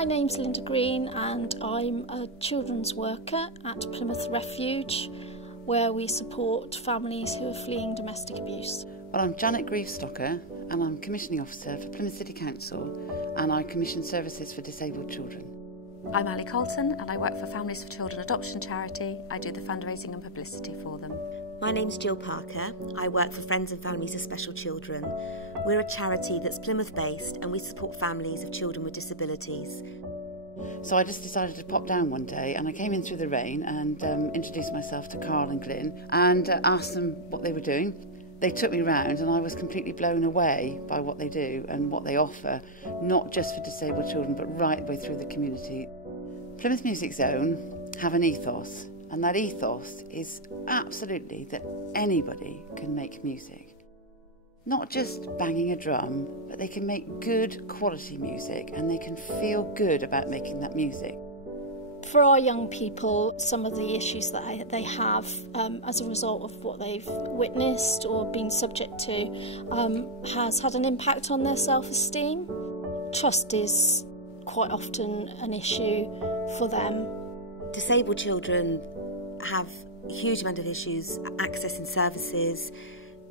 My name's Linda Green and I'm a children's worker at Plymouth Refuge, where we support families who are fleeing domestic abuse. Well, I'm Janet Griefstocker and I'm Commissioning Officer for Plymouth City Council, and I commission services for disabled children. I'm Ali Colton and I work for Families for Children Adoption Charity. I do the fundraising and publicity for them. My name's Jill Parker. I work for Friends and Families of Special Children. We're a charity that's Plymouth based and we support families of children with disabilities. So I just decided to pop down one day, and I came in through the rain and introduced myself to Carl and Glyn and asked them what they were doing. They took me round and I was completely blown away by what they do and what they offer, not just for disabled children but right the way through the community. Plymouth Music Zone have an ethos, and that ethos is absolutely that anybody can make music. Not just banging a drum, but they can make good quality music and they can feel good about making that music. For our young people, some of the issues that they have as a result of what they've witnessed or been subject to has had an impact on their self-esteem. Trust is quite often an issue for them. Disabled children have a huge amount of issues accessing services.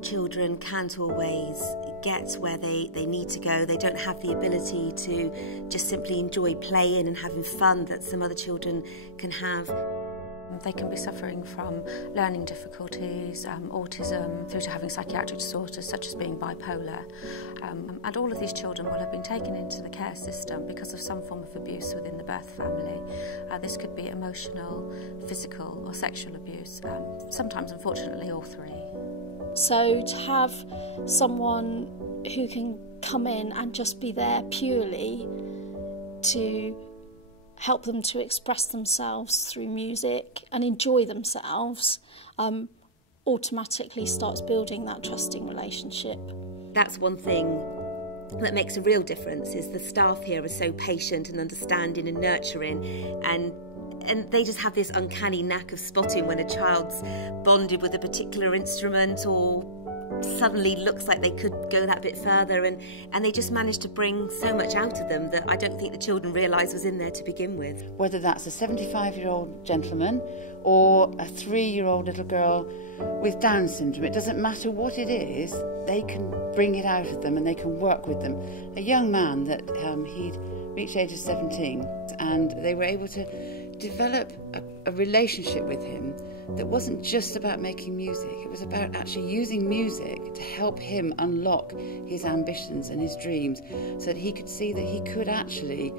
Children can't always get where they need to go. They don't have the ability to just simply enjoy playing and having fun that some other children can have. They can be suffering from learning difficulties, autism, through to having psychiatric disorders such as being bipolar. And all of these children will have been taken into the care system because of some form of abuse within the birth family. This could be emotional, physical or sexual abuse, sometimes unfortunately all three. So to have someone who can come in and just be there purely to help them to express themselves through music and enjoy themselves automatically starts building that trusting relationship. That's one thing that makes a real difference, is the staff here are so patient and understanding and nurturing, and they just have this uncanny knack of spotting when a child's bonded with a particular instrument or suddenly looks like they could go that bit further, and they just manage to bring so much out of them that I don't think the children realise was in there to begin with. Whether that's a 75-year-old gentleman or a 3-year-old little girl with Down syndrome, it doesn't matter what it is, they can bring it out of them and they can work with them. A young man that he'd reached the age of 17, and they were able to develop a relationship with him that wasn't just about making music. It was about actually using music to help him unlock his ambitions and his dreams so that he could see that he could actually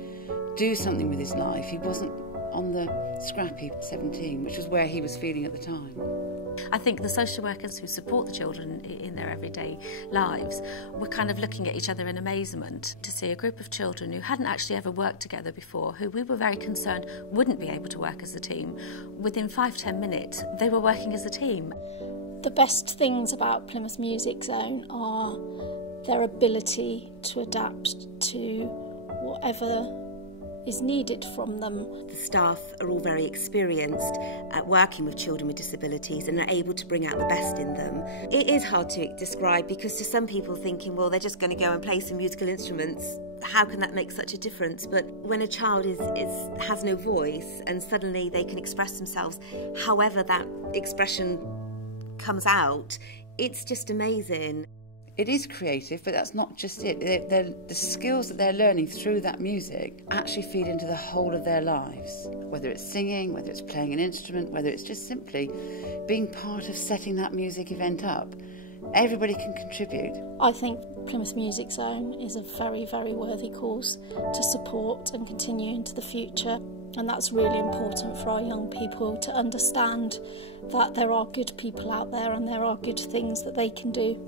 do something with his life. He wasn't on the scrappy 17, which was where he was feeling at the time. I think the social workers who support the children in their everyday lives were kind of looking at each other in amazement to see a group of children who hadn't actually ever worked together before, who we were very concerned wouldn't be able to work as a team. Within 5-10 minutes, they were working as a team. The best things about Plymouth Music Zone are their ability to adapt to whatever is needed from them. The staff are all very experienced at working with children with disabilities and are able to bring out the best in them. It is hard to describe because to some people thinking, well, they're just going to go and play some musical instruments, how can that make such a difference? But when a child has no voice and suddenly they can express themselves however that expression comes out, it's just amazing. It is creative, but that's not just it. The skills that they're learning through that music actually feed into the whole of their lives. Whether it's singing, whether it's playing an instrument, whether it's just simply being part of setting that music event up. Everybody can contribute. I think Plymouth Music Zone is a very, very worthy cause to support and continue into the future. And that's really important for our young people to understand that there are good people out there and there are good things that they can do.